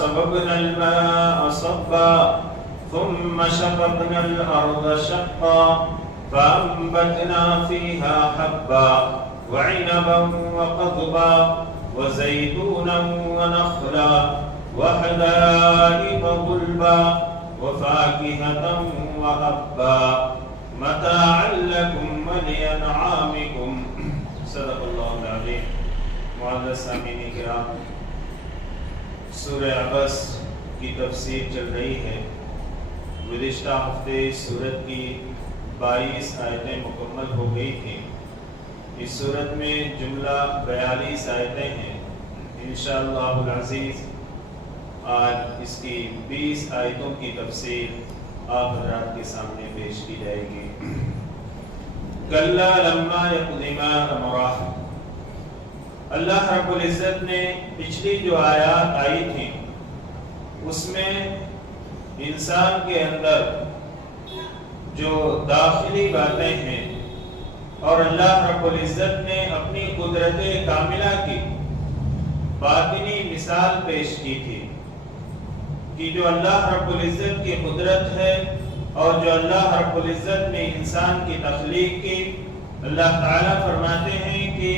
صببنا الماء صبا ثم شققنا الأرض شقا فأنبتنا فيها حبا وعنبا وقضبا وزيتونا ونخلا وحدائق غلبا وفاكهة وأبا متاعا لكم ولأنعامكم. صدق اللہ العظیم. معزز سامعین کرام، سورہ عبس کی تفسیر چل رہی ہے. گزشتہ ہفتے اس سورت کی 22 آیتیں مکمل ہو گئی تھیں. اس سورت میں جملہ 42 آیتیں ہیں. انشاءاللہ العزیز آج اس کی 20 آیتوں کی تفسیر آپ حضرات کے سامنے پیش کی جائے گی. کلا لما یقض ما امرہ. اللہ رب العزت نے پچھلی جو آیات آئی تھیں اس میں انسان کے اندر جو داخلی باتیں ہیں اور اللہ رب العزت نے اپنی قدرت کاملہ کی باطنی مثال پیش کی تھی کہ جو اللہ رب العزت کی قدرت ہے اور جو اللہ رب العزت نے انسان کی تخلیق کی. اللہ تعالیٰ فرماتے ہیں کہ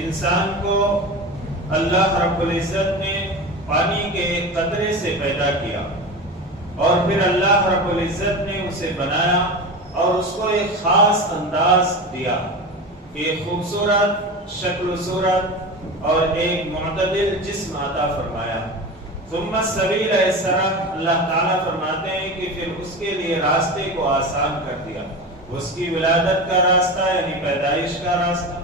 انسان کو اللہ رب العزت نے پانی کے ایک قطرے سے پیدا کیا اور پھر اللہ رب العزت نے اسے بنایا اور اس کو ایک خاص انداز دیا، ایک خوبصورت شکل و صورت اور ایک معتدل جسم عطا فرمایا. ثم السبیل یسرہ. اللہ تعالیٰ فرماتے ہیں کہ پھر اس کے لیے راستے کو آسان کر دیا. اس کی ولادت کا راستہ یعنی پیدائش کا راستہ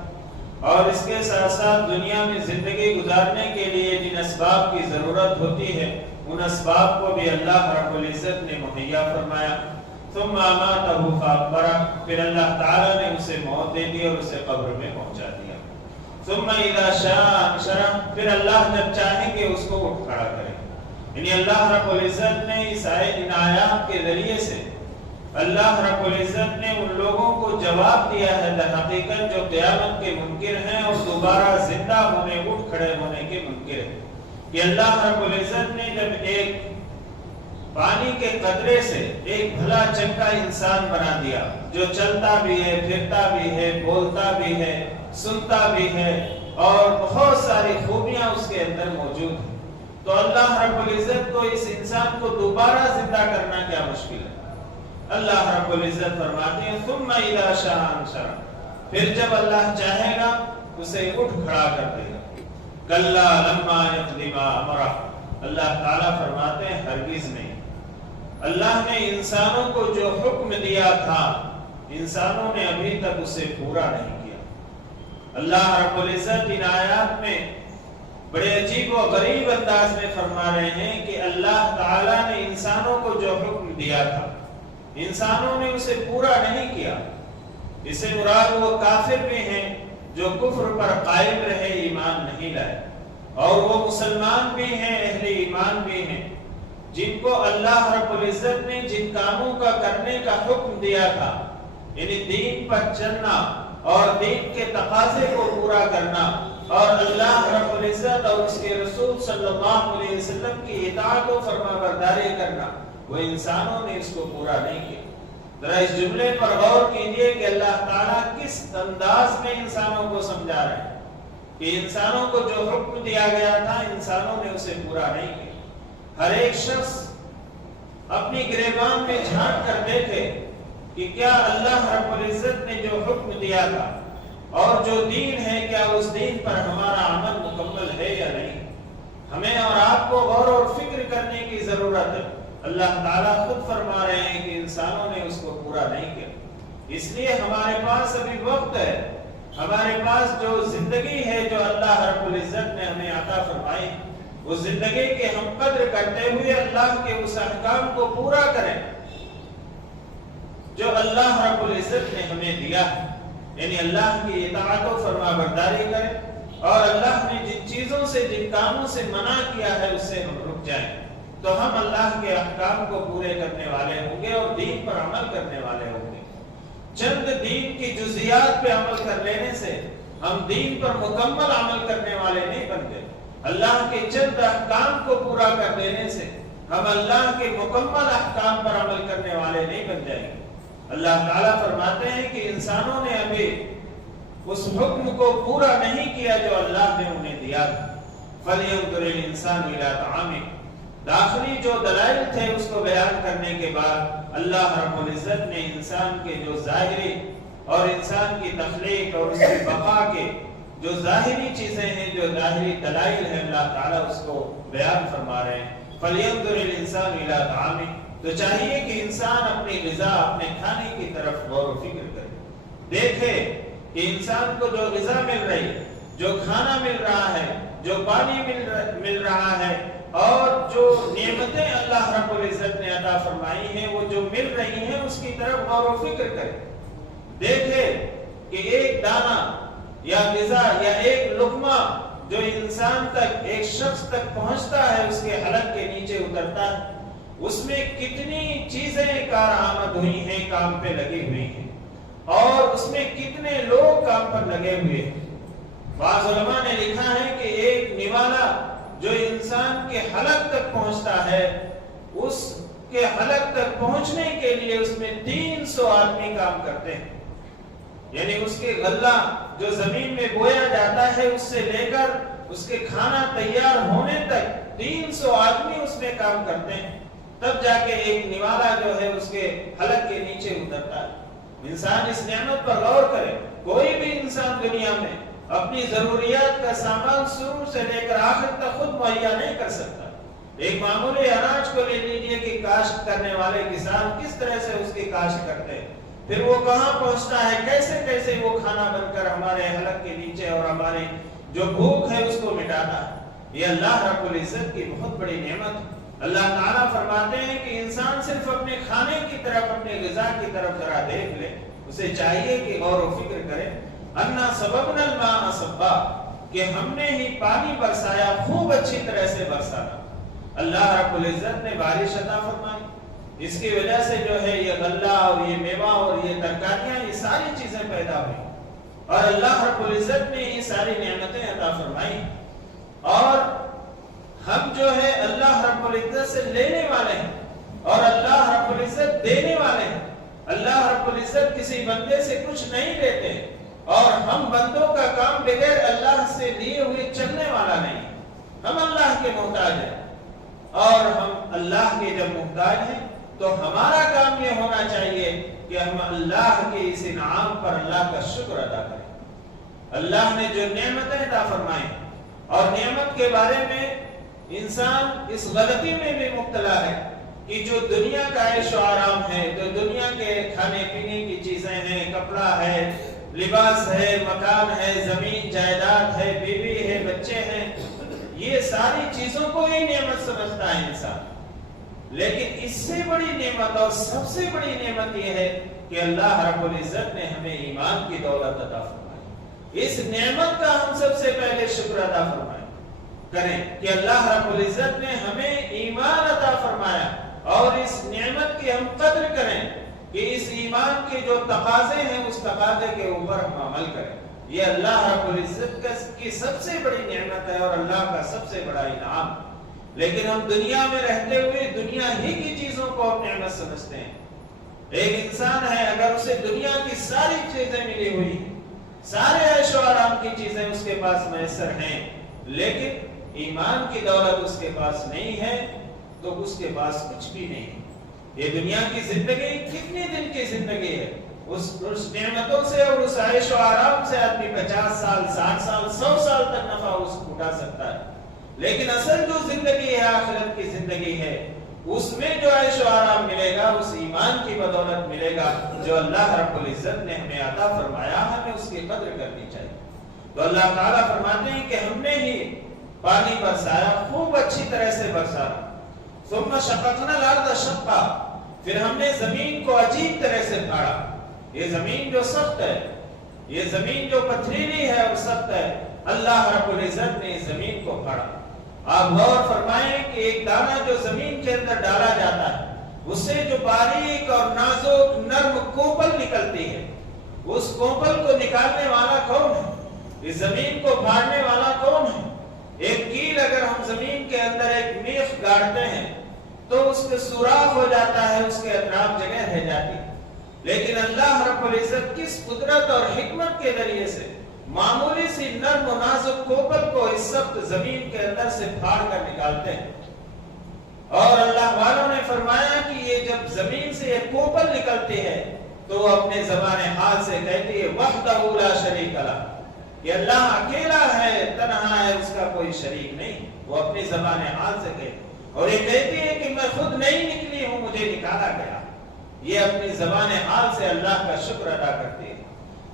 اور اس کے ساتھ ساتھ دنیا میں زندگی گزارنے کے لیے جن اسباب کی ضرورت ہوتی ہے ان اسباب کو بھی اللہ رب العزت نے مہیا فرمایا. ثم اماتہ فاقبرہ. پھر اللہ تعالیٰ نے اسے موت دے دی اور اسے قبر میں پہنچا دیا. ثم اذا شاء انشرہ. پھر اللہ جب چاہیں کہ اس کو اٹھ کھڑا کرے. یعنی اللہ رب العزت نے اس ان آیات کے ذریعے سے اللہ رب العزت نے ان لوگوں کو جواب دیا ہے در حقیقت جو قیامت کے منکر ہیں اور دوبارہ زندہ ہونے اٹھ کھڑے ہونے کے منکر ہیں کہ اللہ رب العزت نے جب ایک پانی کے قطرے سے ایک بھلا چنگا انسان بنا دیا جو چلتا بھی ہے، پھرتا بھی ہے، بولتا بھی ہے، سنتا بھی ہے اور بہت ساری خوبیاں اس کے اندر موجود ہیں، تو اللہ رب العزت کو اس انسان کو دوبارہ زندہ کرنا کیا مشکل ہے. اللہ رب العزت فرماتے ہیں ثم اذا شاء انشرہ. پھر جب اللہ چاہے گا اسے اٹھ کھڑا کر دے گا. کلا لما یقض ما امرہ. اللہ تعالیٰ فرماتے ہیں ہرگز نہیں. اللہ نے انسانوں کو جو حکم دیا تھا انسانوں نے ابھی تک اسے پورا نہیں کیا. اللہ رب العزت ان آیات میں بڑے عجیب و غریب انداز میں فرما رہے ہیں کہ اللہ تعالیٰ نے انسانوں کو جو حکم دیا تھا انسانوں نے اسے پورا نہیں کیا. اس سے مراد وہ کافر بھی ہیں جو کفر پر قائم رہے، ایمان نہیں لائے، اور وہ مسلمان بھی ہیں، اہل ایمان بھی ہیں جن کو اللہ رب العزت نے جن کاموں کا کرنے کا حکم دیا تھا یعنی دین پر چلنا اور دین کے تقاضے کو پورا کرنا اور اللہ رب العزت اور اس کے رسول صلی اللہ علیہ وسلم کی اطاعت و فرما برداری کرنا، وہ انسانوں نے اس کو پورا نہیں کیا. ذرا اس جملے پر غور کیجئے کہ اللہ تعالیٰ کس انداز میں انسانوں کو سمجھا رہے ہیں کہ انسانوں کو جو حکم دیا گیا تھا انسانوں نے اسے پورا نہیں کیا. ہر ایک شخص اپنی گریبان میں جھانک کر دیکھے کہ کیا اللہ رب العزت نے جو حکم دیا تھا اور جو دین ہے کیا اس دین پر ہمارا عمل مکمل ہے یا نہیں. ہمیں اور آپ کو غور اور فکر کرنے کی ضرورت ہے. اللہ تعالیٰ خود فرما رہے ہیں کہ انسانوں نے اس کو پورا نہیں کیا. اس لیے ہمارے پاس ابھی وقت ہے، ہمارے پاس جو زندگی ہے جو اللہ رب العزت نے ہمیں عطا فرمائی اس زندگی کے ہم قدر کرتے ہوئے اللہ کے اس احکام کو پورا کریں جو اللہ رب العزت نے ہمیں دیا ہے. یعنی اللہ کی اطاعت و فرما برداری کریں اور اللہ نے جن چیزوں سے جن کاموں سے منع کیا ہے اس سے ہم رک جائیں تو ہم اللہ کے احکام کو پورے کرنے والے ہوں گے اور دین پر عمل کرنے والے ہوں گے. چند دین کی جزیات پہ عمل کر لینے سے ہم دین پر مکمل عمل کرنے والے نہیں بنتے. اللہ کے چند احکام کو پورا کر دینے سے ہم اللہ کے مکمل احکام پر عمل کرنے والے نہیں بن جائیں گے۔ اللہ تعالیٰ فرماتے ہیں کہ انسانوں نے ابھی اس حکم کو پورا نہیں کیا جو اللہ نے انہیں دیا تھا۔ فَلْيَنْظُرِ الْإِنسَانُ إِلَىٰ طَعَامِهِ، داخلی جو دلائل تھے اس کو بیان کرنے کے بعد اللہ رب العزت نے انسان کے جو ظاہری اور انسان کی تخلیق اور اس کی بقا کے جو ظاہری چیزیں ہیں، جو ظاہری دلائل ہیں، اللہ تعالیٰ اس کو بیان فرما رہے ہیں۔ فَلْيَنْظُرِ الْإِنسَانُ إِلَىٰ طَعَامِهِ، تو چاہیے کہ انسان اپنی غذا، اپنے کھانے کی طرف غور و فکر کرے، دیکھے کہ انسان کو جو غذا مل رہی ہے، جو کھانا مل رہا ہے، جو پانی مل رہا ہے، اور جو نعمتیں اللہ رب العزت نے عطا فرمائی ہیں وہ جو مل رہی ہیں اس کی طرف غور و فکر کرے، دیکھے کہ ایک دانہ یا غذا یا ایک لقمہ جو انسان تک، ایک شخص تک پہنچتا ہے، اس کے حلق کے نیچے اترتا ہے، اس میں کتنی چیزیں کارآمد ہوئی ہیں، کام پہ لگی ہوئی ہیں، اور اس میں کتنے لوگ کام پر لگے ہوئے ہیں۔ بعض علماء نے لکھا ہے کہ ایک نوالا جو انسان کے حلق تک پہنچتا ہے، اس کے حلق تک پہنچنے کے لیے اس میں 300 آدمی کام کرتے ہیں، یعنی اس کے غلہ جو زمین میں بویا جاتا ہے اس سے لے کر اس کے کھانا تیار ہونے تک 300 آدمی اس میں کام کرتے ہیں، تب جا کے ایک نوالا جو ہے اس کے حلق کے نیچے اترتا ہے۔ انسان اس نعمت پر غور کرے، کوئی بھی انسان دنیا میں اپنی ضروریات کا سامان شروع سے لے کر آخر تک خود مہیا نہیں کر سکتا۔ ایک معمولی اناج کو لے لیجئے کہ کاشت کرنے والے کسان کس طرح سے اس کی کاشت کرتے ہیں، پھر وہ کہاں پہنچتا ہے، کیسے کیسے وہ کھانا بن کر ہمارے حلق کے نیچے اور ہماری جو بھوک ہے اس کو مٹاتا ہے۔ یہ اللہ رب العزت کی بہت بڑی نعمت ہے۔ اللہ تعالیٰ فرماتے ہیں کہ انسان صرف اپنے کھانے کی طرف، اپنے غذا کی طرف ذرا دیکھ لے، اسے چاہیے کہ غور و فکر کرے۔ اَنَّا صَبَبْنَا الْمَاءَ صَبًّا، کہ ہم نے ہی پانی برسایا، خوب اچھی طرح سے برسانا۔ اللہ رب العزت نے بارش عطا فرمائی، اس کی وجہ سے جو ہے یہ غلہ اور یہ میوہ اور یہ ترکاریاں، یہ ساری چیزیں پیدا ہوئی، اور اللہ رب العزت نے یہ ساری نعمتیں عطا فرمائی، اور ہم جو ہے اللہ رب العزت سے لینے والے ہیں اور اللہ رب العزت دینے والے ہیں۔ اللہ رب العزت کسی بندے سے کچھ نہیں لیتے، اور ہم بندوں کا کام بغیر اللہ سے لیے ہوئے چلنے والا نہیں۔ ہم اللہ کے محتاج ہیں، اور ہم اللہ کے جب محتاج ہیں تو ہمارا کام یہ ہونا چاہیے کہ ہم اللہ کے اس انعام پر اللہ کا شکر ادا کریں۔ اللہ نے جو نعمتیں عطا فرمائیں، اور نعمت کے بارے میں انسان اس غلطی میں بھی مبتلا ہے کہ جو دنیا کا عیش و آرام ہے، جو دنیا کے کھانے پینے کی چیزیں ہیں، کپڑا ہے، لباس ہے، مکان ہے، زمین جائیداد ہے، بیوی ہے، بچے ہیں، یہ ساری چیزوں کو ہی نعمت سمجھتا ہے انسان۔ لیکن اس سے بڑی نعمت اور سب سے بڑی نعمت یہ ہے کہ اللہ رب العزت نے ہمیں ایمان کی دولت عطا فرمائی۔ اس نعمت کا ہم سب سے پہلے شکر ادا کریں کہ اللہ رب العزت نے ہمیں ایمان عطا فرمایا، اور اس نعمت کی ہم قدر کریں کہ اس ایمان کے جو تقاضے ہیں اس تقاضے کے اوپر ہم عمل کریں۔ یہ اللہ رب العزت کی سب سے بڑی نعمت ہے اور اللہ کا سب سے بڑا انعام۔ لیکن ہم دنیا میں رہتے ہوئے دنیا ہی کی چیزوں کو ہم نعمت سمجھتے ہیں۔ ایک انسان ہے، اگر اسے دنیا کی ساری چیزیں ملی ہوئی، سارے عیش و آرام کی چیزیں اس کے پاس میسر ہیں، لیکن ایمان کی دولت اس کے پاس نہیں ہے، تو اس کے پاس کچھ بھی نہیں ہے۔ یہ دنیا کی زندگی کتنے دن کی زندگی ہے، اس نعمتوں سے اور اس عیش و آرام سے آدمی 50 سال، 60 سال، 100 سال تک نفع اس کو اٹھا سکتا ہے، لیکن اصل جو زندگی ہے، آخرت کی زندگی ہے، اس میں جو عیش و آرام ملے گا اس ایمان کی بدولت ملے گا جو اللہ رب العزت نے ہمیں عطا فرمایا، ہمیں اس کی قدر کرنی چاہیے۔ تو اللہ تعالیٰ فرماتے ہیں کہ ہم نے ہی پانی برسایا، خوب اچھی طرح سے برسایا۔ ثم شققنا الارض شقا، پھر ہم نے زمین کو عجیب طرح سے پھاڑا۔ یہ زمین جو سخت ہے، یہ زمین جو پتھریلی ہے اور سخت ہے، اللہ رب العزت نے زمین کو پھاڑا۔ آپ غور فرمائیں کہ ایک دانہ جو زمین کے اندر ڈالا جاتا ہے، اس سے جو باریک اور نازک نرم کوپل نکلتی ہے، اس کوپل کو نکالنے والا کون ہے؟ اس زمین کو پھاڑنے والا کون ہے؟ ایک کیل اگر ہم زمین کے اندر ایک میخ گاڑتے ہیں تو اس کے سوراخ ہو جاتا ہے، اس کے اطراف جگہ رہ جاتی ہے، لیکن اللہ رب العزت کس قدرت اور حکمت کے ذریعے سے معمولی سی نرم و نازک کوپل کو اس سخت زمین کے اندر سے پھاڑ کر نکالتے ہیں۔ اور اللہ والوں نے فرمایا کہ یہ جب زمین سے یہ کوپل نکلتی ہے تو وہ اپنے زبان حال سے کہتی ہے وحدہ لا شریک لہ، کہ اللہ اکیلا ہے، تنہا ہے، اس کا کوئی شریک نہیں۔ وہ اپنی زبان حال سے کہتی ہے، اور یہ کہتی ہے کہ میں خود نہیں نکلی ہوں، مجھے نکالا گیا۔ یہ اپنی زبان حال سے اللہ کا شکر ادا کرتی ہے۔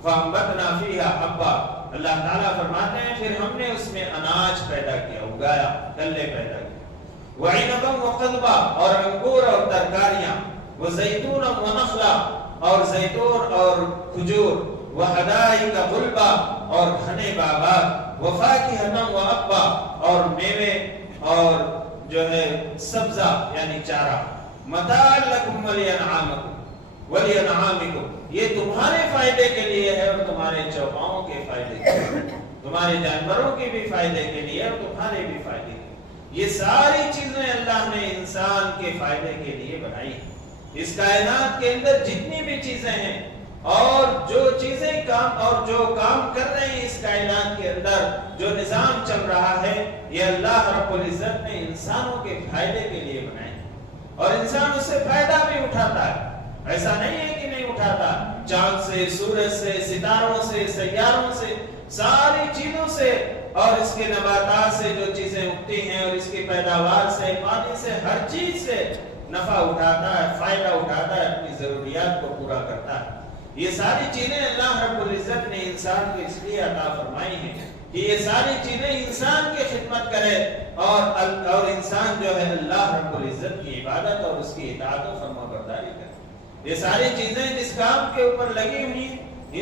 فَأَنبَتْنَا فِيهَا حَبًّا، اللہ تعالیٰ فرماتے ہیں پھر ہم نے اس میں اناج پیدا کیا، اگایا، غلے پیدا کیا۔ وَعِنَبًا وَقَضْبًا، اور انگور اور ترکاریاں، وَزَيْتُونًا وَنَخْلًا، اور زیتون اور کھجور، وَحَدَائِقَ غُلْبًا، اور گھنے باغات، وَفَاكِهَةً وَأَبًّا، اور میوے اور جو ہے سبزہ یعنی چارہ، مَتَاعًا لَكُمْ وَلِأَنْعَامِكُمْ، یہ تمہارے فائدے کے لیے ہے اور تمہارے چوپاؤں کے فائدے کے لیے، تمہارے جانوروں کے بھی فائدے کے لیے اور تمہارے بھی فائدے کے لیے۔ یہ ساری چیزیں اللہ نے انسان کے فائدے کے لیے بنائی ہیں۔ اس کائنات کے اندر جتنی بھی چیزیں ہیں اور جو چیزیں جو کام کر رہے ہیں اس کائنات کے اندر، جو نظام چل رہا ہے، یہ اللہ رب العزت نے انسانوں کے فائدے کے لیے بنائے، اور انسان اس سے فائدہ بھی اٹھاتا ہے، ایسا نہیں ہے کہ نہیں اٹھاتا۔ چاند سے، سورج سے، ستاروں سے، سیاروں سے، ساری چیزوں سے، اور اس کے نباتات سے جو چیزیں اگتی ہیں اور اس کی پیداوار سے، پانی سے، ہر چیز سے نفع اٹھاتا ہے، فائدہ اٹھاتا ہے، اپنی ضروریات کو پورا کرتا ہے۔ یہ ساری چیزیں اللہ رب العزت نے انسان کو اس لیے عطا فرمائی ہیں کہ یہ ساری چیزیں انسان کی خدمت کرے اور انسان جو ہے اللہ رب العزت کی عبادت اور اس کی اطاعت و فرمانبرداری کرے۔ یہ ساری چیزیں جس کام کے اوپر لگی ہوئی،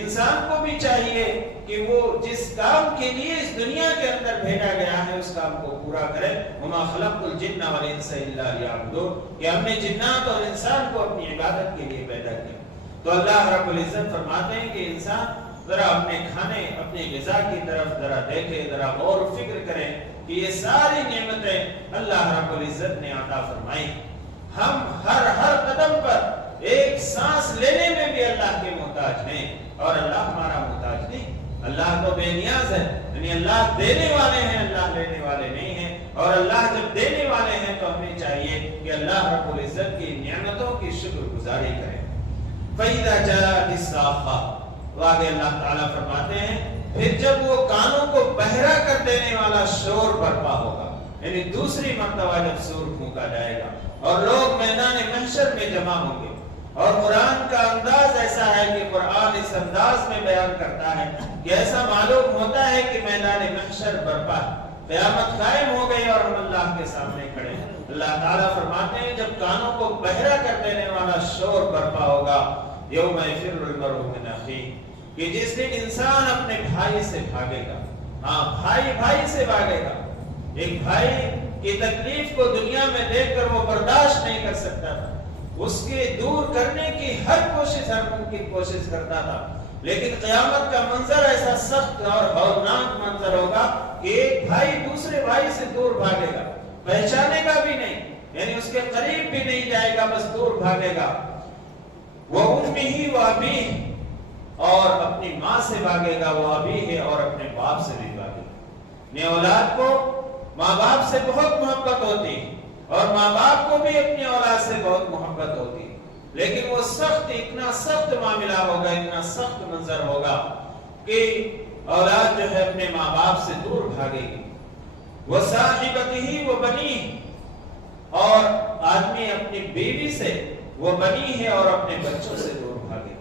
انسان کو بھی چاہیے کہ وہ جس کام کے لیے اس دنیا کے اندر بھیجا گیا ہے اس کام کو پورا کرے۔ وما خلقت الجن والانس الا لیعبدون، کہ ہم نے جنات اور انسان کو اپنی عبادت کے لیے پیدا کیا۔ تو اللہ رب العزت فرماتے ہیں کہ انسان ذرا اپنے کھانے، اپنی غذا کی طرف ذرا دیکھے، ذرا غور و فکر کرے کہ یہ ساری نعمتیں اللہ رب العزت نے عطا فرمائی۔ ہم ہر قدم پر ایک سانس لینے میں بھی اللہ کے محتاج ہیں، اور اللہ ہمارا محتاج نہیں۔ اللہ تو بے نیاز ہے، یعنی اللہ دینے والے ہیں، اللہ لینے والے نہیں ہیں، اور اللہ جب دینے والے ہیں تو ہمیں چاہیے کہ اللہ رب العزت کی نعمتوں کی شکر گزاری کریں۔ فَإِذَا جَاءَتِ الصَّاخَّةُ، تو آگے اللہ تعالیٰ فرماتے ہیں پھر جب وہ کانوں کو بہرا کر دینے والا شور برپا ہوگا، یعنی دوسری مرتبہ جب سور پھونکا جائے گا اور لوگ میدان محشر میں جمع ہوں گے۔ اور قرآن کا انداز ایسا ہے کہ قرآن اس انداز میں بیان کرتا ہے کہ ایسا معلوم ہوتا ہے کہ میدان محشر برپا ہے، قیامت قائم ہو گئی اور ہم اللہ کے سامنے کھڑے ہیں۔ اللہ تعالیٰ فرماتے ہیں جب کانوں کو بہرا کر دینے والا شور برپا ہوگا، یوم یفر المرء من اخیہ، کہ جس دن انسان اپنے بھائی سے بھاگے گا۔ ہاں، بھائی سے بھاگے گا۔ ایک بھائی کی تکلیف کو دنیا میں دیکھ کر وہ برداشت نہیں کر سکتا تھا، اس کے دور کرنے کی ہر ممکن کوشش کرتا تھا، لیکن قیامت کا منظر ایسا سخت اور ہولناک منظر ہوگا کہ ایک بھائی دوسرے بھائی سے دور بھاگے گا، پہچانے گا بھی نہیں، یعنی اس کے قریب بھی نہیں جائے گا، بس دور بھاگے گا۔ وَأُمِّهِ وَأَبِيهِ، اور اپنی ماں سے بھاگے گا، وہ ابھی ہے، اور اپنے باپ سے بھی بھاگے گا۔ اپنی اولاد کو ماں باپ سے بہت محبت ہوتی ہے، اور ماں باپ کو بھی اپنی اولاد سے بہت محبت ہوتی ہے، لیکن وہ اتنا سخت معاملہ ہوگا، اتنا سخت منظر ہوگا کہ اولاد جو ہے اپنے ماں باپ سے دور بھاگے گی۔ وَصَاحِبَتِهِ وَبَنِيهِ، اور آدمی اپنی بیوی سے، وہ بنی ہے، اور اپنے بچوں سے دور بھاگے گا۔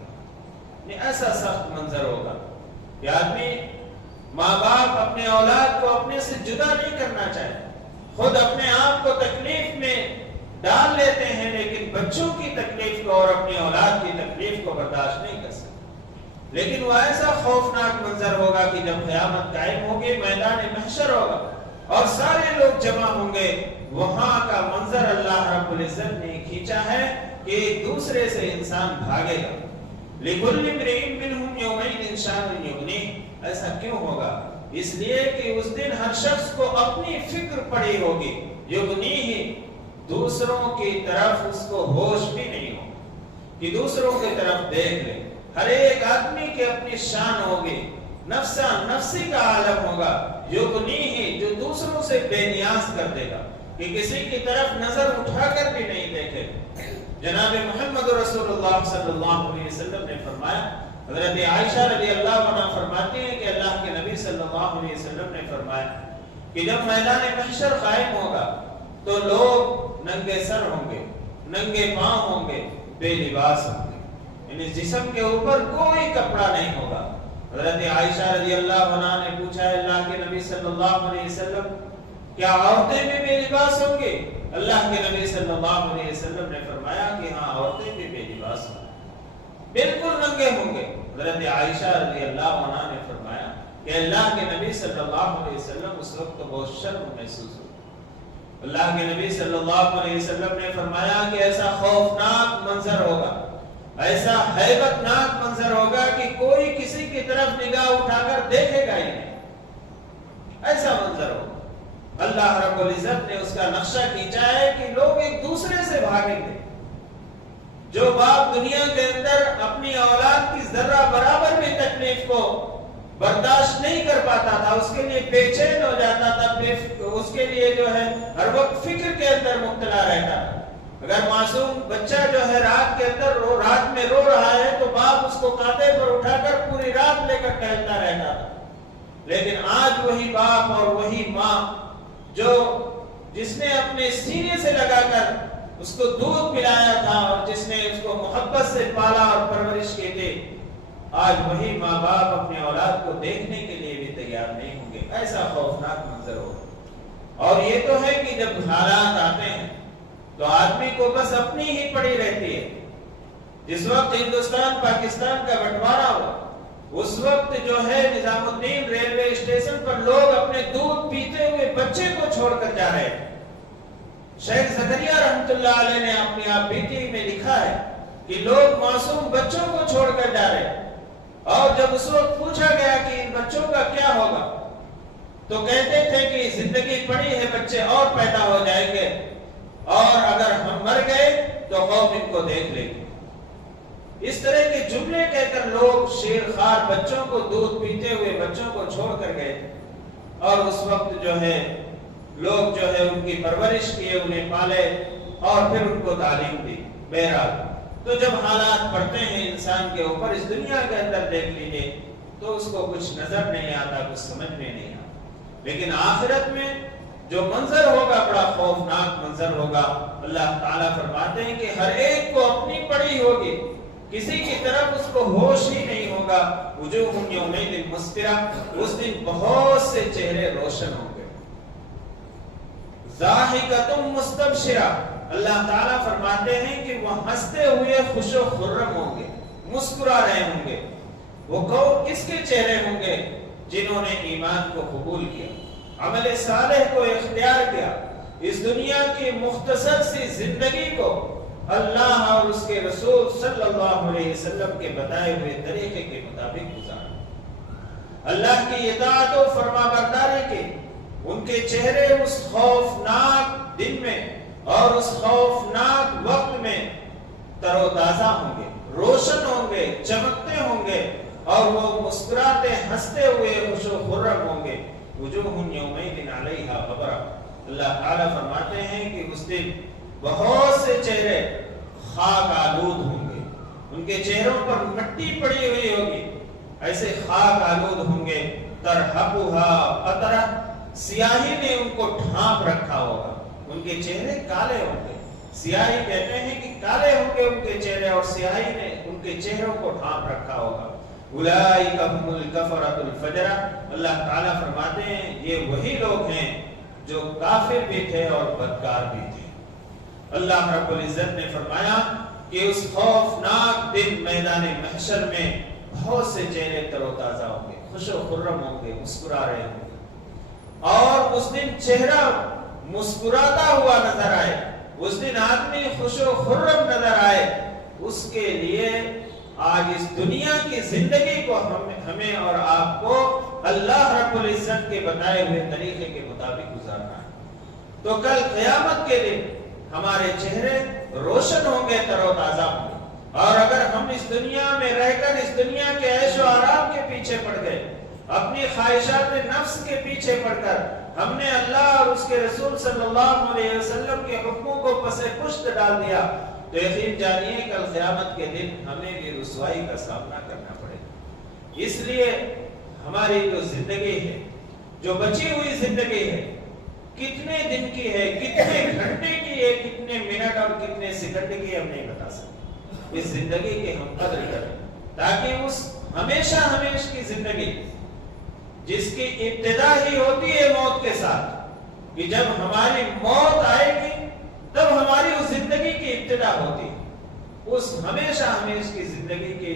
ایسا سخت منظر ہوگا کہ آدمی، ماں باپ اپنے اولاد کو اپنے سے جدا نہیں کرنا چاہتے، خود اپنے آپ کو تکلیف میں ڈال لیتے ہیں، لیکن بچوں کی تکلیف کو اور اپنی اولاد کی تکلیف کو برداشت نہیں کر سکتے۔ لیکن وہ ایسا خوفناک منظر ہوگا کہ جب قیامت قائم ہوگی، میدان محشر ہوگا اور سارے لوگ جمع ہوں گے، وہاں کا منظر اللہ رب العزت نے کھینچا ہے کہ ایک دوسرے سے انسان بھاگے گا۔ لِكُلِّ امْرِئٍ مِّنْهُمْ يَوْمَئِذٍ شَأْنٌ يُغْنِيهِ، ایسا کیوں ہوگا؟ اس لیے کہ اس دن ہر شخص کو اپنی فکر پڑی ہوگی، یغنیہ، دوسروں کی طرف اس کو ہوش بھی نہیں ہو کہ دوسروں کی طرف دیکھ لے۔ ہر ایک آدمی کی اپنی شان ہوگی، نفسا نفسی کا عالم ہوگا، یغنیہ، جو دوسروں سے بے نیاز کر دے گا کہ کسی کی طرف نظر اٹھا کر بھی نہیں دیکھے۔ جناب محمد رسول اللہ صلی اللہ علیہ وسلم نے فرمایا، حضرت عائشہ رضی اللہ عنہ فرماتی ہیں کہ اللہ کے نبی صلی اللہ علیہ وسلم نے فرمایا کہ جب میدان محشر قائم ہوگا تو لوگ ننگے سر ہوں گے، ننگے پاؤں ہوں گے، بے لباس ہوں گے، یعنی جسم کے اوپر کوئی کپڑا نہیں ہوگا۔ حضرت عائشہ رضی اللہ عنہ نے پوچھا، اللہ کے نبی صلی اللہ علیہ وسلم کیا عورتیں بھی بے لباس ہوں گے؟ اللہ کے نبی صلی اللہ علیہ وسلم نے فرمایا کہ ہاں، عورتیں بھی بے لباس ہوں گے، بالکل ننگے ہوں گے۔ حضرت عائشہ رضی اللہ عنہ نے فرمایا کہ اللہ کے نبی صلی اللہ علیہ وسلم اس وقت بہت شرم محسوس ہوئی۔ اللہ کے نبی صلی اللہ علیہ وسلم نے فرمایا کہ ایسا خوفناک منظر ہوگا، ایسا ہیبت ناک منظر ہوگا کہ کوئی کسی کی طرف نگاہ اٹھا کر دیکھے گا ہی نہیں، ایسا منظر ہوگا۔ اللہ رب العزت نے اس کا نقشہ کھینچا ہے کہ لوگ ایک دوسرے سے بھاگیں گے۔ جو باپ دنیا کے اندر اپنی اولاد کی ذرہ برابر بھی تکلیف کو برداشت نہیں کر پاتا تھا، اس کے لیے بے چین ہو جاتا تھا، اس کے لیے جو ہے ہر وقت فکر کے اندر مبتلا رہتا تھا۔ اگر معصوم بچہ جو ہے رات کے اندر رات میں رو رہا ہے تو باپ اس کو کاندھے پر اٹھا کر پوری رات لے کر ٹہلتا رہتا تھا۔ لیکن آج وہی باپ اور وہی ماں جس نے اپنے سینے سے لگا کر اس کو دودھ پلایا تھا اور جس نے اس کو محبت سے پالا اور پرورش کی تھی، آج وہی ماں باپ اپنے اولاد کو دیکھنے کے لیے بھی تیار نہیں ہوں گے۔ ایسا خوفناک منظر ہوگا۔ اور یہ تو ہے کہ جب حالات آتے ہیں تو آدمی کو بس اپنی ہی پڑی رہتی ہے۔ جس وقت ہندوستان پاکستان کا بٹوارا ہوا، اس وقت جو ہے نظام الدین ریلوے اسٹیشن پر لوگ اپنے دودھ پیتے ہوئے بچے کو چھوڑ کر جا رہے ہیں۔ شیخ زکریا رحمت اللہ علیہ نے اپنی آپ بیٹی میں لکھا ہے کہ لوگ معصوم بچوں کو چھوڑ کر جا رہے ہیں، اور جب اس وقت پوچھا گیا کہ ان بچوں کا کیا ہوگا تو کہتے تھے کہ زندگی پڑی ہے، بچے اور پیدا ہو جائیں گے، اور اگر ہم مر گئے تو قوم ان کو دیکھ لے گی۔ اس طرح کے جملے کہہ کر لوگ شیرخوار بچوں کو دودھ پیتے ہوئے بچوں کو چھوڑ کر گئے تھے، اور اس وقت جو ہے لوگ جو ہے ان کی پرورش کیے، انہیں پالے اور پھر ان کو تعلیم دی۔ بہرحال تو جب حالات پڑتے ہیں انسان کے اوپر اس دنیا کے اندر دیکھ لیجیے تو اس کو کچھ نظر نہیں آتا، کچھ سمجھ میں نہیں آتا، لیکن آخرت میں جو منظر ہوگا بڑا خوفناک منظر ہوگا۔ اللہ تعالیٰ فرماتے ہیں کہ ہر ایک کو اپنی پڑی ہوگی، کسی کی طرف اس کو ہوش ہی نہیں ہوگا۔ وجوہ یومئذ مسفرہ، اس دن بہت سے چہرے روشن ہوں گے۔ ضاحکۃ مستبشرہ، اللہ تعالیٰ فرماتے ہیں کہ وہ ہنستے ہوئے خوش و خرم ہوں گے، مسکرا رہے ہوں گے۔ وہ کس کے چہرے ہوں گے؟ جنہوں نے ایمان کو قبول کیا، عمل صالح کو اختیار کیا، اس دنیا کی مختصر سی زندگی کو اللہ اور اس کے رسول صلی اللہ علیہ وسلم کے بتائے ہوئے طریقے کے مطابق گزارا، اللہ کی اطاعت و فرما برداری کے، ان کے چہرے اس خوفناک دن میں اور اس خوفناک وقت میں تر و تازہ ہوں گے، روشن ہوں گے، چمکتے ہوں گے، اور وہ مسکراتے ہنستے ہوئے خوش و خرم ہوں گے۔ وجوہ یومئذ علیہا غبرہ، اللہ تعالیٰ فرماتے ہیں کہ اس دن بہت سے چہرے خاک آلود ہوں گے، ان کے چہروں پر مٹی پڑی ہوئی ہوگی، ایسے خاک آلود ہوں گے۔ ترہقھا قطرہ، سیاہی نے ان کو ڈھانپ رکھا ہوگا، ان کے چہرے کالے ہوں گے۔ سیاہی کہتے ہیں کہ کالے ہوں گے ان کے چہرے، اور سیاہی نے ان کے چہروں کو ڈھانپ رکھا ہوگا۔ اولئک هم الکفرۃ الفجرہ، اللہ تعالیٰ فرماتے ہیں یہ وہی لوگ ہیں جو کافر بھی تھے اور بدکار بھی تھے۔ اللہ رب العزت نے فرمایا کہ اس خوفناک دن میدان محشر میں بہت سے چہرے تر و تازہ ہوں گے، خوش و خرم ہوں گے، مسکرا رہے ہوں گے، اور اس دن چہرہ مسکراتا ہوا نظر آئے، اس دن آدمی خوش و خرم نظر آئے، اس کے لیے آج اس دنیا کی زندگی کو ہمیں اور آپ کو اللہ رب العزت کے بتائے ہوئے طریقے کے مطابق گزارنا ہے، تو کل قیامت کے دن ہمارے چہرے روشن ہوں گے، تر و تازہ ہوں گے۔ اور اگر ہم اس دنیا میں رہ کر اس دنیا کے عیش و آرام کے پیچھے پڑ گئے، اپنی خواہشات نفس کے پیچھے پڑ کر ہم نے اللہ اور اس کے رسول صلی اللہ علیہ وسلم کے حکموں کو پس پشت ڈال دیا، تو یقین جانیے کل قیامت کے دن ہمیں بھی رسوائی کا سامنا کرنا پڑے گا۔ اس لیے ہماری جو زندگی ہے، جو بچی ہوئی زندگی ہے، کتنے دن کی ہے، کتنے گھنٹے کی ہے، کتنے منٹ اور کتنے سیکنڈ کی ہم نہیں بتا سکتے۔ اس زندگی کی ہم قدر کریں تاکہ اس ہمیشہ ہمیشہ کی زندگی جس کی ابتدا ہی ہوتی ہے موت کے ساتھ، کہ جب ہماری موت آئے گی تب ہماری اس زندگی کی ابتدا ہوتی ہے، اس ہمیشہ ہمیشہ کی زندگی کی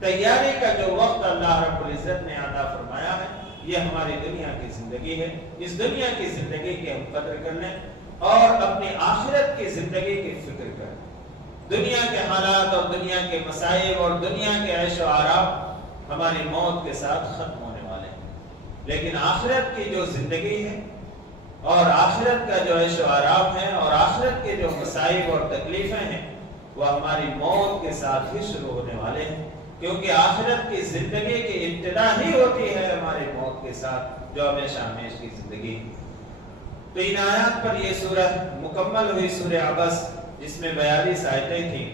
تیاری کا جو وقت اللہ رب العزت نے عطا فرمایا ہے، یہ ہماری دنیا کی زندگی ہے۔ اس دنیا کی زندگی کی ہم قدر کر لیں اور اپنی آخرت کی زندگی کی فکر کریں۔ دنیا کے حالات اور دنیا کے مسائب اور دنیا کے عیش و آرام ہماری موت کے ساتھ ختم ہونے والے ہیں، لیکن آخرت کی جو زندگی ہے اور آخرت کا جو عیش و آرام ہے اور آخرت کے جو مسائب اور تکلیفیں ہیں، وہ ہماری موت کے ساتھ ہی شروع ہونے والے ہیں، کیونکہ آخرت کی زندگی کی ابتدا ہی ہوتی ہے ہماری موت کے ساتھ، جو ہمیشہ ہمیشہ کی زندگی۔ تو ان آیات پر یہ سورہ مکمل ہوئی، سورہ عبس، جس میں 42 آیتیں تھیں۔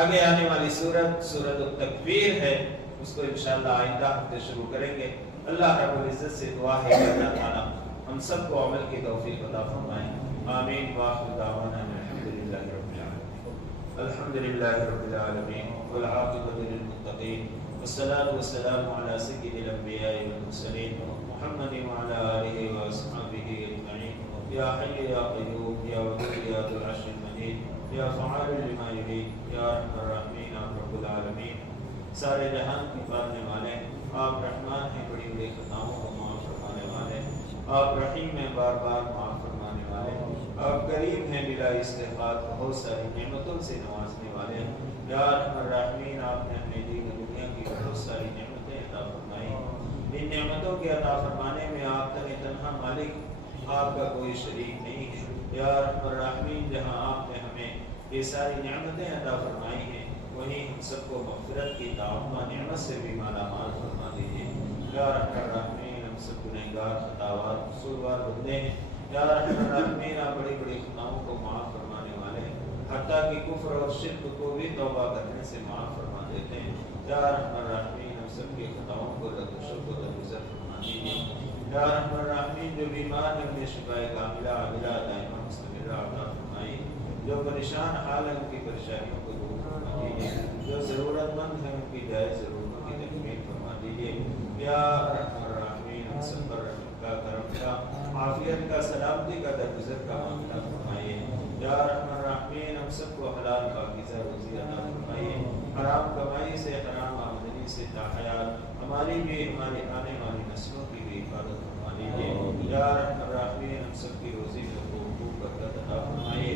آگے آنے والی سورت سورۃ التکویر ہے، اس کو انشاءاللہ آئندہ ہفتے شروع کریں گے۔ اللہ رب العزت سے دعا ہے کہ اللہ تعالیٰ ہم سب کو عمل کی توفیق عطا فرمائیں۔ آمین۔ وآخر دعوانا الحمدللہ رب العالمین۔ الحمدللہ رب العالمین والعاقبۃ للمتقین والصلاة والسلام علی سید الانبیاء والمرسلین محمد وعلی آلہ واصحابہ اجمعین۔ یا حی یا قیوم یا ودود یا ذو العرش المجید یا فعال لما یرید یا ارحم الراحمین۔ آپ رب العالمین سارے جہان کی پالنے والے، آپ رحمان ہیں، بڑی بڑی خطاؤں کو معاف فرمانے والے، آپ رحیم ہیں، بار بار معاف فرمانے والے، آپ کریم ہیں، بلا استحقاق بہت ساری نعمتوں سے نوازنے والے۔ یا ارحم الراحمین، آپ نے ہمیں دین دنیا کی بہت ساری نعمتیں عطا فرمائی، ان نعمتوں کے عطا فرمانے میں آپ تنہا مالک، آپ کا کوئی شریک نہیں ہے۔ یا ارحم الراحمین، جہاں آپ نے ہمیں یہ ساری نعمتیں عطا فرمائی ہیں، وہیں ہم سب کو مغفرت کی تعامہ نعمت سے بھی مالا مال فرما دیجیے۔ یا ارحم الراحمین، ہم سب گنہگار، خطاوار، قصوروار بندے ہیں۔ یا ارحم الراحمین، آپ بڑی بڑی خطاؤں کو معاف فرمانے والے ہیں، حتیٰ کہ کفر اور شرک کو بھی توبہ کرنے سے معاف فرما دیتے ہیں۔ یا ارحم الراحمین، ہم سب کی خطاؤں کو رد و شرک و درگزر فرما دیجیے۔ یا ارحم الراحمین، جو بیمار ہیں انہیں شفائے کاملہ عاجلہ دائمہ مستمرہ عطا فرمائیے، جو پریشان حال ہیں ان کی پریشانیوں کو دور فرما دیجیے، جو ضرورت مند ہیں ان کی جائز ضرورتوں کی تکمیل فرما دیجیے۔ یا ارحم الراحمین، ہم سب پر رحمت کا، کرم کا، عافیت کا، سلامتی کا، درگزر کا معاملہ فرمائیے۔ یا ارحم الراحمین، ہم سب کو حلال پاکیزہ روزی عطا فرمائیے، حرام کمائی سے، حرام آمدنی سے تاحیات ہماری بھی، ہماری آنے والی نسلوں کی بھی حفاظت فرما دیجیے۔ یا ارحم الراحمین، ہم سب کی روزی میں خوب برکت عطا فرمائیے۔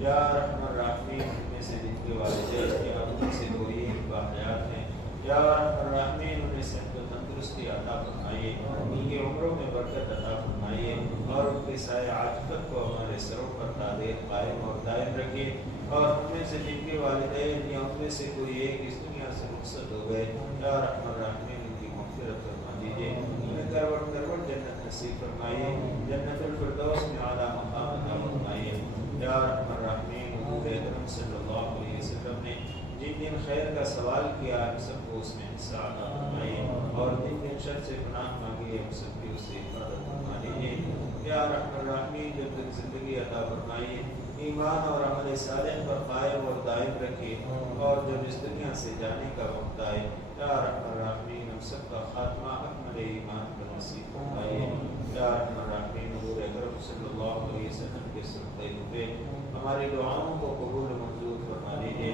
یا ارحم الراحمین، ہم میں سے جن کے والدین یا ان سے کوئی باحیات ہیں، یا ارحم الراحمین انہیں صحت و تندرستی عطا فرمائیے، ان کی عمروں میں برکت عطا فرمائیے، اور ان کے سایہ عاطفت کو ہمارے سروں پر تعدیر قائم اور دائم رکھیے۔ اور ہم میں سے جن کے والدین یا ان میں سے کوئی ایک اس دنیا سے رخصت ہو گئے، یا ارحم الراحمین ان کی مغفرت فرما دیجیے، انہیں کروٹ کروٹ جنت نصیب فرمائیے، جنت الفردوس میں اعلیٰ مقام عطا فرمائیے۔ یا ارحم الراحمین، حضور اکرم صلی اللہ علیہ وسلم نے جن دن خیر کا سوال کیا، ہم سب کو اس میں حصہ عطا فرمائیے، اور جن دن شر سے پناہ مانگی، ہم سب کی اس سے حفاظت فرما دیجیے۔ یا ارحم الراحمین، جب تک زندگی عطا فرمائیے، ایمان اور عمل صالح پر قائم اور دائم رکھیے، اور جب اس دنیا سے جانے کا وقت آئے، یا ارحم الراحمین ہم سب کا خاتمہ اکمل ایمان پر نصیب فرمائیے۔ یا ارحم الراحمین، حضور اکرم صلی اللہ علیہ وسلم کے صدقے ہوئے ہماری دعاؤں کو قبول منظور فرما لیجیے۔